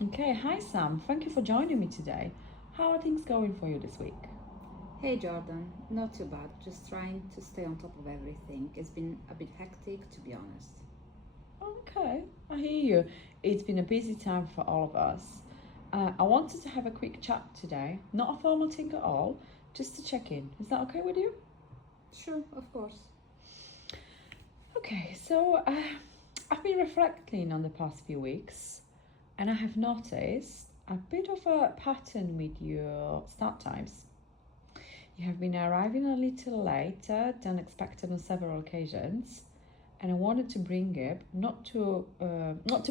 Okay, hi Sam. Thank you for joining me today. How are things going for you this week? Hey Jordan, not too bad, just trying to stay on top of everything. It's been a bit hectic to be honest. Okay, I hear you. It's been a busy time for all of us. I wanted to have a quick chat today, not a formal thing at all, just to check in. Is that okay with you? Sure, of course. Okay, so I've been reflecting on the past few weeks and I have noticed a bit of a pattern with your start times. You have been arriving a little later than expected on several occasions, and I wanted to bring it not to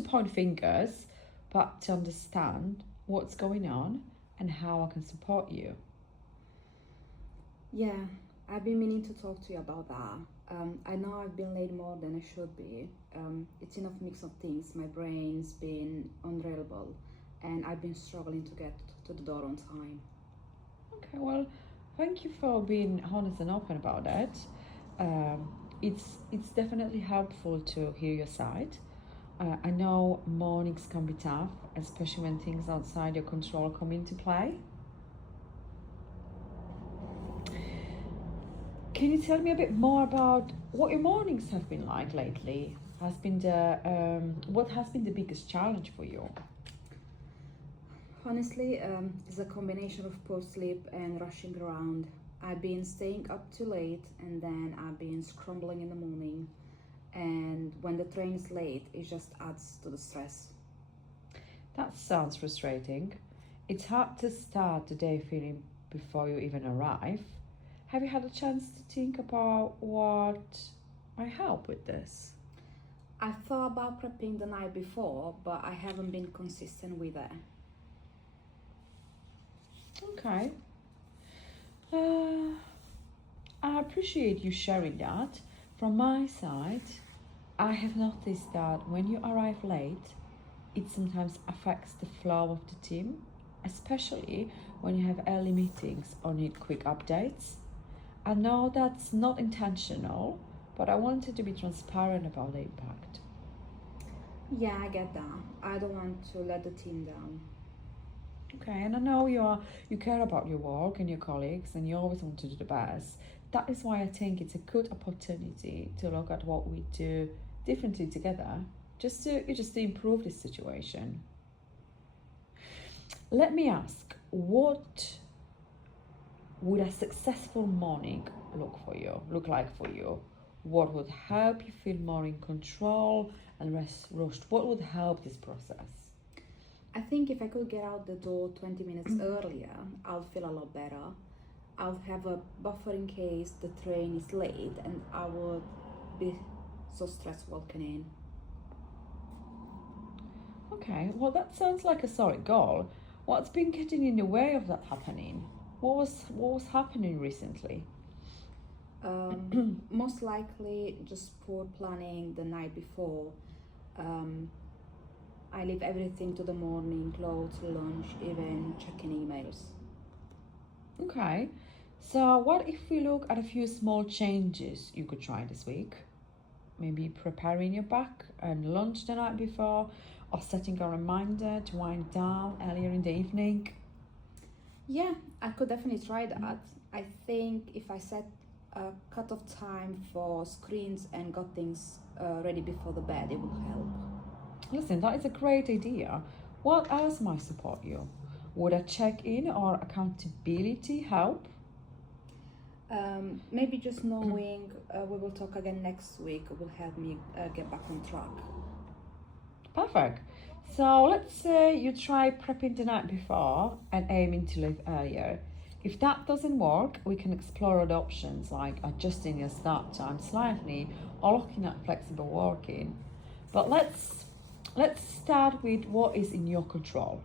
point fingers, but to understand what's going on and how I can support you. Yeah, I've been meaning to talk to you about that. I know I've been late more than I should be. It's enough mix of things. My brain's been unreliable, and I've been struggling to get to the door on time. Okay, well, thank you for being honest and open about that. Um, it's definitely helpful to hear your side. I know mornings can be tough, especially when things outside your control come into play. Can you tell me a bit more about what your mornings have been like lately? Has been the what has been the biggest challenge for you? Honestly, it's a combination of poor sleep and rushing around. I've been staying up too late, and then I've been scrambling in the morning. And when the train is late, it just adds to the stress. That sounds frustrating. It's hard to start the day feeling before you even arrive. Have you had a chance to think about what might help with this? I thought about prepping the night before, but I haven't been consistent with it. Okay. Uh, I appreciate you sharing that. From my side, I have noticed that when you arrive late, it sometimes affects the flow of the team, especially when you have early meetings or need quick updates. I know that's not intentional, but I wanted to be transparent about the impact. Yeah, I get that. I don't want to let the team down. Okay, and I know you care about your work and your colleagues and you always want to do the best. That is why I think it's a good opportunity to look at what we do differently together, just to improve this situation. Let me ask, what would a successful morning look like for you? What would help you feel more in control and less rushed? What would help this process? I think if I could get out the door 20 minutes earlier, I'll feel a lot better. I'll have a buffer in case the train is late and I would be so stressed walking in. Okay, well that sounds like a solid goal. What's been getting in the way of that happening? What was happening recently? Most likely just poor planning the night before. Um, I leave everything to the morning, clothes, lunch, even checking emails. Okay, so what if we look at a few small changes you could try this week? Maybe preparing your bag and lunch the night before, or setting a reminder to wind down earlier in the evening. Yeah, I could definitely try that. I think if I set a cut-off time for screens and got things ready before the bed, it will help. Listen, that is a great idea. What else might support you? Would a check in or accountability help? Maybe just knowing we will talk again next week will help me get back on track. Perfect. So let's say you try prepping the night before and aiming to leave earlier. If that doesn't work, we can explore other options like adjusting your start time slightly or looking at flexible working. But let's start with what is in your control.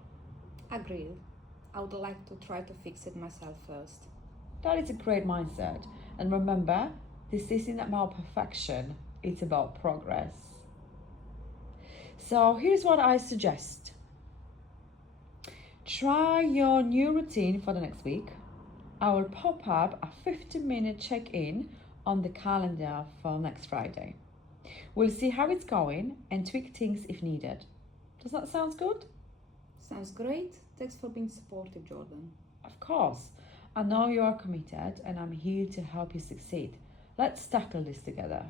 Agreed. I would like to try to fix it myself first. That is a great mindset. And remember, this isn't about perfection, it's about progress. So here's what I suggest. Try your new routine for the next week. I will pop up a 15-minute check in on the calendar for next Friday. We'll see how it's going and tweak things if needed. Does that sound good? Sounds great. Thanks for being supportive, Jordan. Of course, I know you are committed and I'm here to help you succeed. Let's tackle this together.